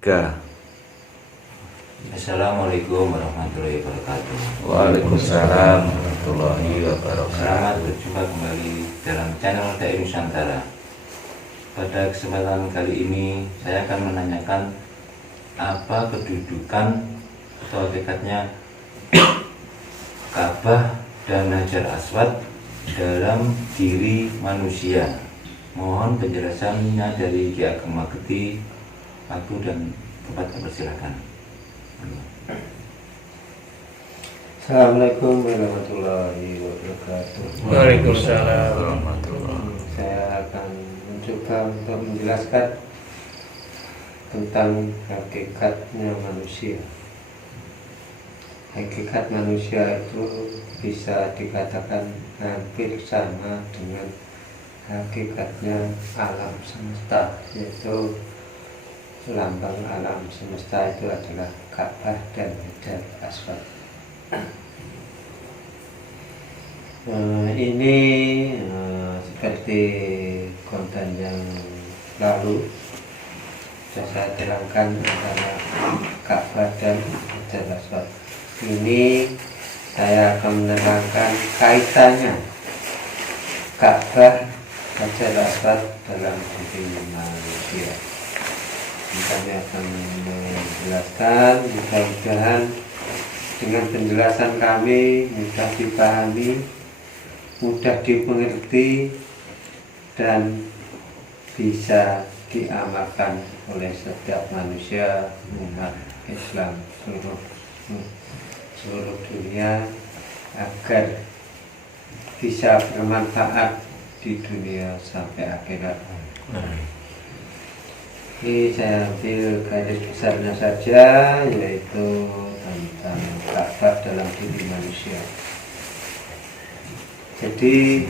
Tiga. Assalamualaikum warahmatullahi wabarakatuh. Waalaikumsalam warahmatullahi wabarakatuh. Selamat berjumpa kembali dalam channel Dai Nusantara. Pada kesempatan kali ini saya akan menanyakan apa kedudukan atau hakikatnya Ka'bah dan Hajar Aswad dalam diri manusia. Mohon penjelasannya dari Ki Ageng Mageti. Waktu dan tempat dipersilakan. Assalamualaikum warahmatullahi wabarakatuh. Waalaikumsalam warahmatullahi. Saya akan mencoba untuk menjelaskan tentang hakikatnya manusia. Hakikat manusia itu bisa dikatakan hampir sama dengan hakikatnya alam semesta, yaitu lambang alam semesta itu adalah Ka'bah dan Hajar Aswad. Ini seperti konten yang lalu sudah saya terangkan antara Ka'bah dan Hajar Aswad. Ini saya akan menerangkan kaitannya Ka'bah Hajar Aswad dalam diri manusia. Kami akan menjelaskan, mudah-mudahan dengan penjelasan kami mudah dipahami, mudah dimengerti, dan bisa diamalkan oleh setiap manusia umat Islam seluruh dunia agar bisa bermanfaat di dunia sampai akhirat. Ini saya ambil garis besarnya saja, yaitu tentang Ka'bah dalam diri manusia. Jadi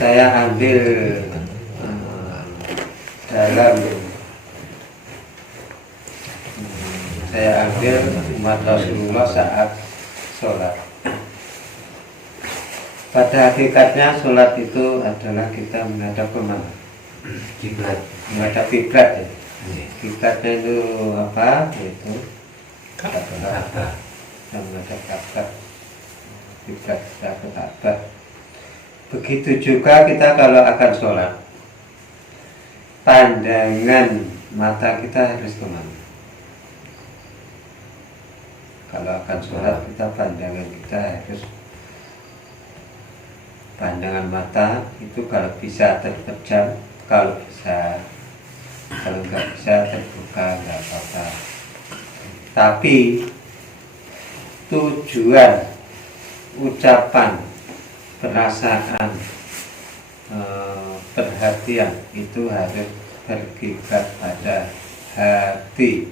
saya ambil umat Rasulullah saat sholat. Pada hakikatnya sholat itu adalah kita menghadap kemana? Kiblat. Menghadap kiblat ya. Kiblatnya itu apa? Yaitu Ka'bah. Yang menghadap Ka'bah. Kiblat kita ke Ka'bah. Begitu juga kita kalau akan sholat, pandangan mata kita harus kemana? Kalau akan sholat kita pandangan mata itu kalau bisa terpejam, kalau nggak bisa terbuka nggak apa-apa. Tapi tujuan, ucapan, perasaan, perhatian itu harus berkiblat pada hati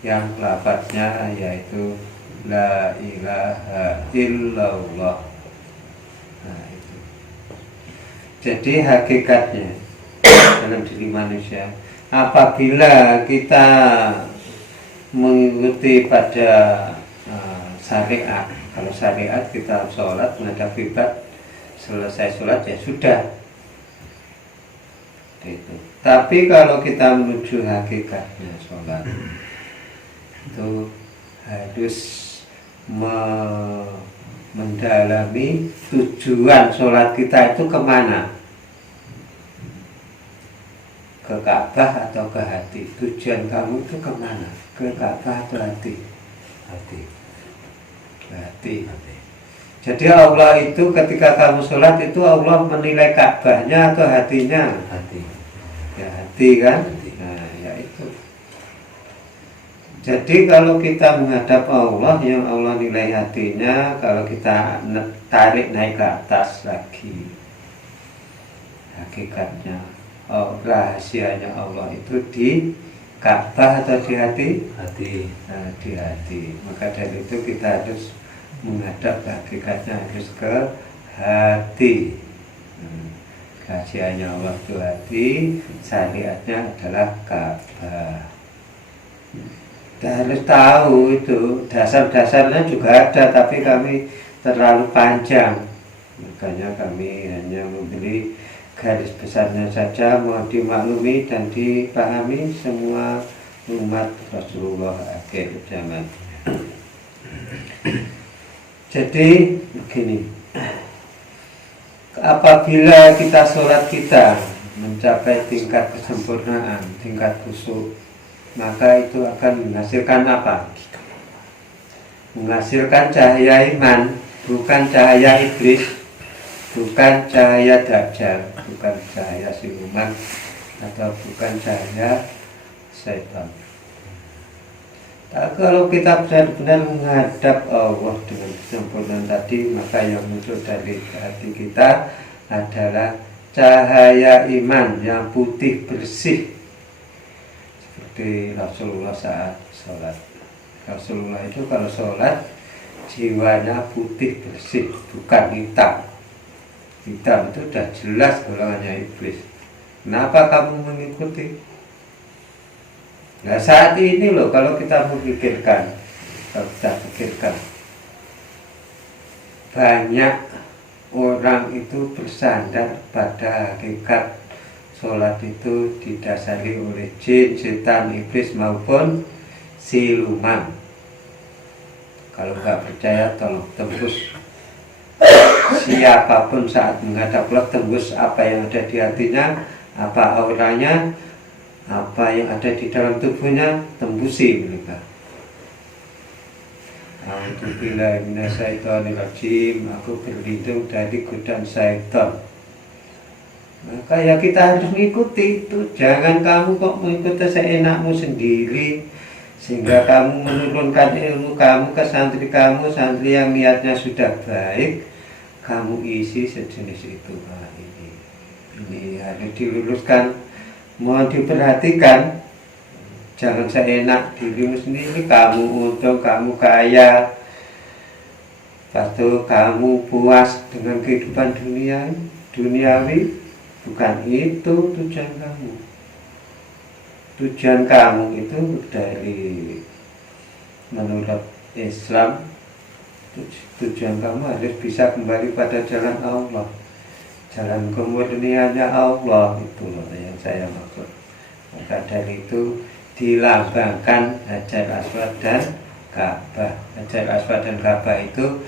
yang lafadznya yaitu la ilaha illallah. Nah, itu. Jadi hakikatnya dalam diri manusia, apabila kita mengikuti pada syariat, kalau syariat kita sholat menghadap kiblat, selesai sholat ya sudah itu. Tapi kalau kita menuju hakikatnya sholat itu harus mendalami tujuan sholat kita itu kemana, ke Ka'bah atau ke hati. Tujuan kamu itu kemana, ke Ka'bah atau hati? Hati. Jadi Allah itu ketika kamu sholat itu Allah menilai Ka'bahnya atau hatinya? Hati. Ya hati kan? Nah ya itu. Jadi kalau kita menghadap Allah, yang Allah nilai hatinya, kalau kita tarik naik ke atas lagi, hakikatnya rahasianya Allah itu di Ka'bah atau di hati? Hati. Nah, di hati. Maka dari itu kita harus menghadap, hakikatnya harus ke hati. Rahasianya Allah itu hati, syariatnya adalah Ka'bah. Kita harus tahu itu, dasar-dasarnya juga ada, tapi kami terlalu panjang. Makanya kami hanya memberi garis besarnya saja, mohon dimaklumi dan dipahami semua umat Rasulullah akhir zaman. Jadi begini, apabila kita sholat kita mencapai tingkat kesempurnaan, tingkat khusyuk, maka itu akan menghasilkan apa? Menghasilkan cahaya iman, bukan cahaya iblis, bukan cahaya dajjal, bukan cahaya siluman, atau bukan cahaya setan. Nah, kalau kita benar-benar menghadap Allah dengan kesempurnaan tadi, maka yang muncul dari hati kita adalah cahaya iman yang putih bersih, seperti Rasulullah saat sholat. Rasulullah itu kalau sholat jiwanya putih bersih, bukan hitam. Hitam itu sudah jelas golongannya iblis. Kenapa kamu mengikuti? Nah saat ini loh, kalau kita memikirkan, banyak orang itu bersandar pada hakikat sholat itu didasari oleh jin, setan, iblis maupun siluman. Kalau nggak percaya tolong tembus siapapun saat menghadap Allah, tembus apa yang ada di hatinya, apa auranya, apa yang ada di dalam tubuhnya, tembusi mereka. A'udzubillahi minasyaitonirrajim, aku berlindung dari godaan syaitan. Maka ya kita harus mengikuti itu. Jangan kamu kok mengikuti seenakmu sendiri, sehingga kamu menurunkan ilmu kamu ke santri kamu, santri yang niatnya sudah baik, kamu isi sejenis itu. Nah, ini harus diluluskan. Mohon diperhatikan, jangan seenak dirimu sendiri, kamu untung, kamu kaya, pasti kamu puas dengan kehidupan duniawi. Bukan itu tujuan kamu. Tujuan kamu itu dari menurut Islam, tujuan kamu harus bisa kembali pada jalan Allah, jalan kemurniannya Allah, itu loh yang saya maksud. Maka dari itu dilambangkan Hajar Aswad dan Ka'bah. Hajar Aswad dan Ka'bah itu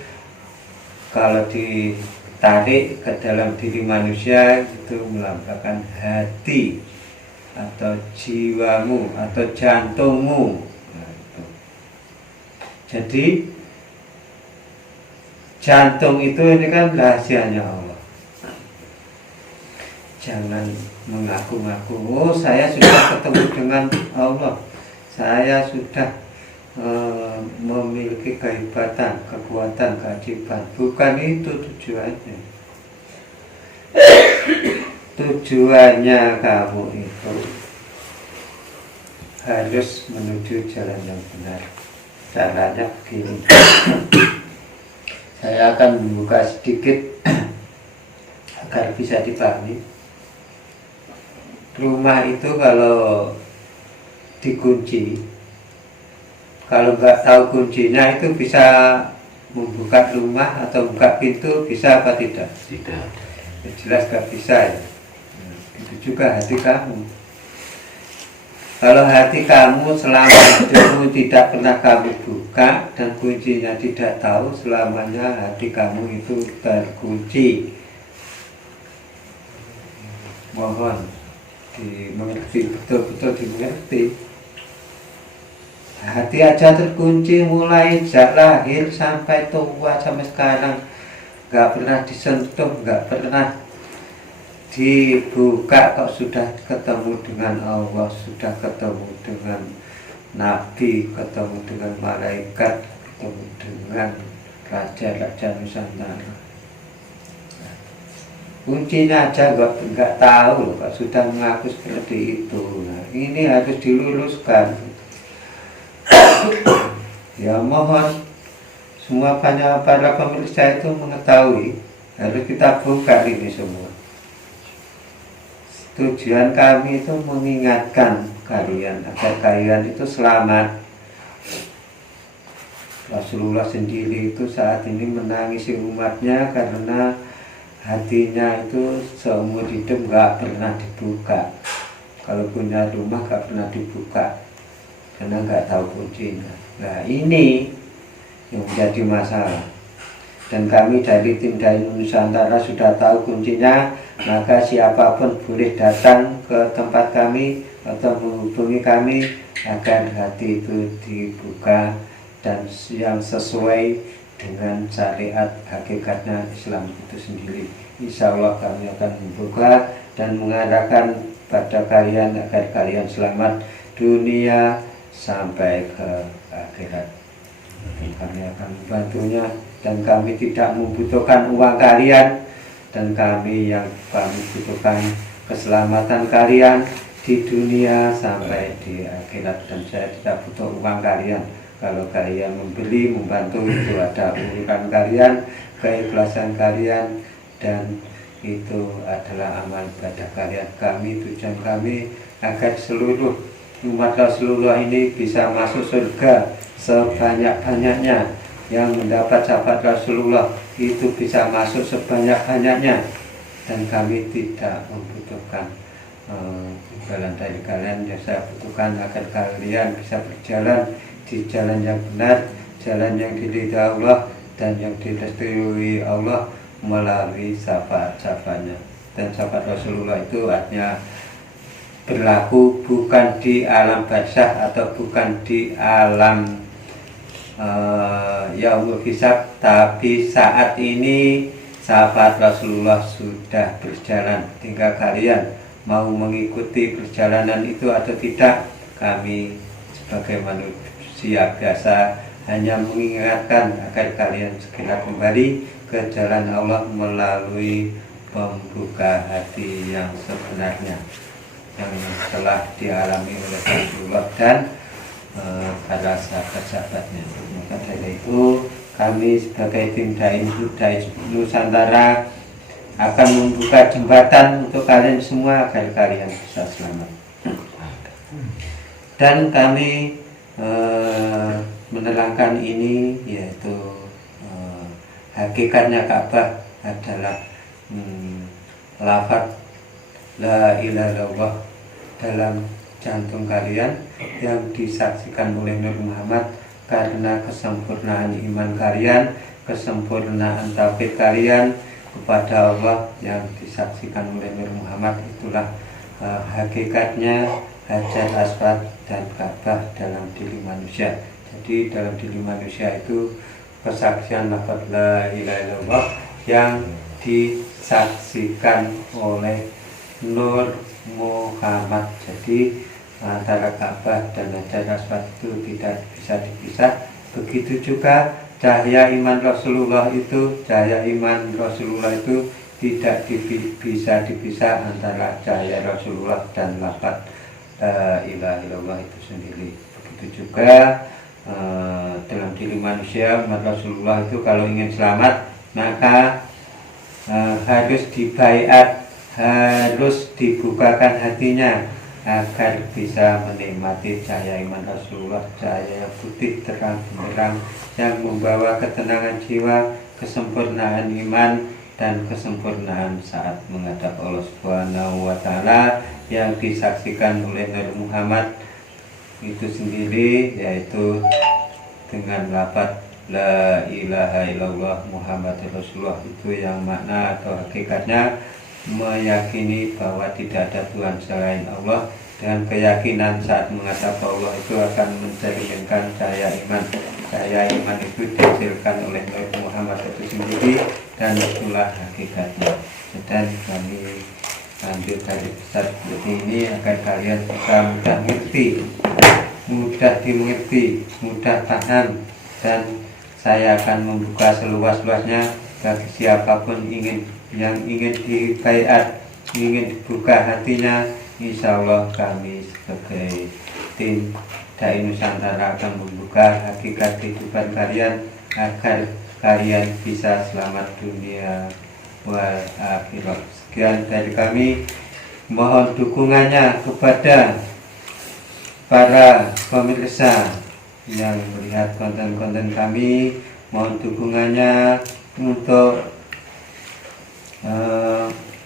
kalau ditarik ke dalam diri manusia itu melambangkan hati atau jiwamu atau jantungmu. Nah, itu. Jadi jantung itu ini kan rahasianya Allah. Jangan mengaku-ngaku, oh saya sudah ketemu dengan Allah, saya sudah memiliki kehebatan, kekuatan, keajaiban. Bukan itu tujuannya. Tujuannya kamu itu harus menuju jalan yang benar. Caranya begini. Saya akan membuka sedikit agar bisa dipahami. Rumah itu kalau dikunci, kalau nggak tahu kuncinya itu bisa membuka rumah atau buka pintu, bisa apa tidak? Tidak. Ya, jelas nggak bisa ya. Itu juga hati kamu. Kalau hati kamu selama hidupmu tidak pernah kamu buka dan kuncinya tidak tahu, selamanya hati kamu itu terkunci. Mohon dimengerti, betul-betul dimengerti. Hati aja terkunci mulai sejak lahir sampai tua, sampai sekarang nggak pernah disentuh, nggak pernah dibuka. Kok sudah ketemu dengan Allah, sudah ketemu dengan Nabi, ketemu dengan malaikat, ketemu dengan raja-raja Nusantara. Kuncinya aja nggak tahu loh, Pak, sudah mengaku seperti itu. Nah, ini harus diluluskan. Ya mohon semua para pemirsa itu mengetahui, harus kita buka ini semua. Tujuan kami itu mengingatkan kalian agar kalian itu selamat. Rasulullah sendiri itu saat ini menangisi umatnya karena hatinya itu seumur hidup nggak pernah dibuka. Kalau punya rumah nggak pernah dibuka. karena nggak tahu kuncinya. Nah ini yang menjadi masalah. Dan kami dari tim Dai Nusantara sudah tahu kuncinya, maka siapapun boleh datang ke tempat kami atau menghubungi kami agar hati itu dibuka dan yang sesuai dengan syariat hakikatnya Islam itu sendiri. Insya Allah kami akan membuka dan mengarahkan pada kalian agar kalian selamat dunia sampai ke akhirat. Kami akan membantunya dan kami tidak membutuhkan uang kalian, dan kami butuhkan keselamatan kalian di dunia sampai di akhirat. Dan saya tidak butuh uang kalian. Kalau kalian membeli, membantu, itu ada urutan kalian, keikhlasan kalian, dan itu adalah amal ibadah kalian. Tujuan kami agar seluruh umat Rasulullah ini bisa masuk surga sebanyak-banyaknya. Yang mendapat syafaat Rasulullah itu bisa masuk sebanyak-banyaknya, dan kami tidak membutuhkan imbalan dari kalian. Yang saya butuhkan agar kalian bisa berjalan di jalan yang benar, jalan yang diridhai Allah dan yang direstui Allah melalui syafaat-syafaatnya. Dan syafaat Rasulullah itu artinya berlaku bukan di alam barzakh atau bukan di alam yaumul hisab, tapi saat ini sahabat Rasulullah sudah berjalan. Tinggal kalian mau mengikuti perjalanan itu atau tidak. Kami sebagai manusia biasa hanya mengingatkan agar kalian segera kembali ke jalan Allah melalui pembuka hati yang sebenarnya yang telah dialami oleh Rasulullah dan para sahabat-sahabatnya. Maka dari itu kami sebagai tim Dai Nusantara akan membuka jembatan untuk kalian semua agar kalian bisa selamat. Dan kami menerangkan ini, yaitu hakikatnya Ka'bah adalah lafaz la ilaha illallah dalam jantung kalian yang disaksikan oleh Nur Muhammad, karena kesempurnaan iman kalian, kesempurnaan tauhid kalian kepada Allah yang disaksikan oleh Nur Muhammad. Itulah hakikatnya Hajar Aswad dan Ka'bah dalam diri manusia. Jadi dalam diri manusia itu kesaksian lafaz la ilaha illallah yang disaksikan oleh Nur Muhammad. Jadi antara Ka'bah dan Hajar Aswad itu tidak bisa dipisah. Begitu juga cahaya iman Rasulullah itu tidak bisa dipisah antara cahaya Rasulullah dan lafaz la ilaha illallah itu sendiri. Begitu juga dalam diri manusia umat Rasulullah itu kalau ingin selamat maka harus dibaiat, harus dibukakan hatinya agar bisa menikmati cahaya iman Rasulullah, cahaya yang putih terang benderang yang membawa ketenangan jiwa, kesempurnaan iman dan kesempurnaan saat menghadap Allah Subhanahu wa Ta'ala yang disaksikan oleh Nur Muhammad itu sendiri, yaitu dengan lafaz la ilaha illallah Muhammad Rasulullah. Itu yang makna atau hakikatnya meyakini bahwa tidak ada Tuhan selain Allah, dengan keyakinan saat menghadap Allah itu akan mencerminkan cahaya iman. Cahaya iman itu dihasilkan oleh Nur Muhammad itu sendiri, dan itulah hakikatnya. Dan kami ambil dari besar seperti ini agar kalian bisa mudah dimengerti, mudah paham, dan saya akan membuka seluas-luasnya bagi siapapun yang ingin dibaiat, ingin dibuka hatinya. Insya Allah kami sebagai tim Dai Nusantara akan membuka hakikat kehidupan kalian agar kalian bisa selamat dunia wal akhirat. Sekian dari kami, mohon dukungannya kepada para pemirsa yang melihat konten-konten kami. Mohon dukungannya untuk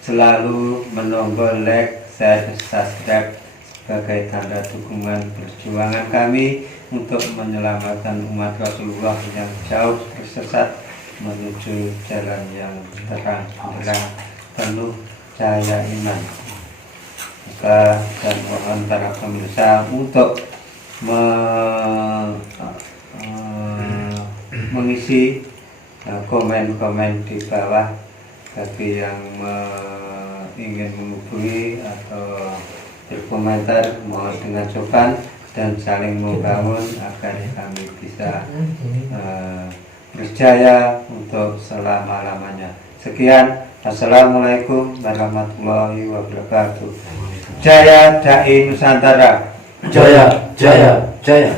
selalu menonggol like, share, subscribe sebagai tanda dukungan perjuangan kami untuk menyelamatkan umat Rasulullah yang jauh tersesat menuju jalan yang terang benderang penuh cahaya iman. Maka dan mohon para pemirsa untuk mengisi komen-komen di bawah bagi yang ingin menghubungi atau berkomentar, mohon dengan sopan dan saling membangun agar kami bisa berjaya untuk selama-lamanya. Sekian, assalamualaikum warahmatullahi wabarakatuh. Jaya Dai Nusantara. Jaya, jaya, jaya.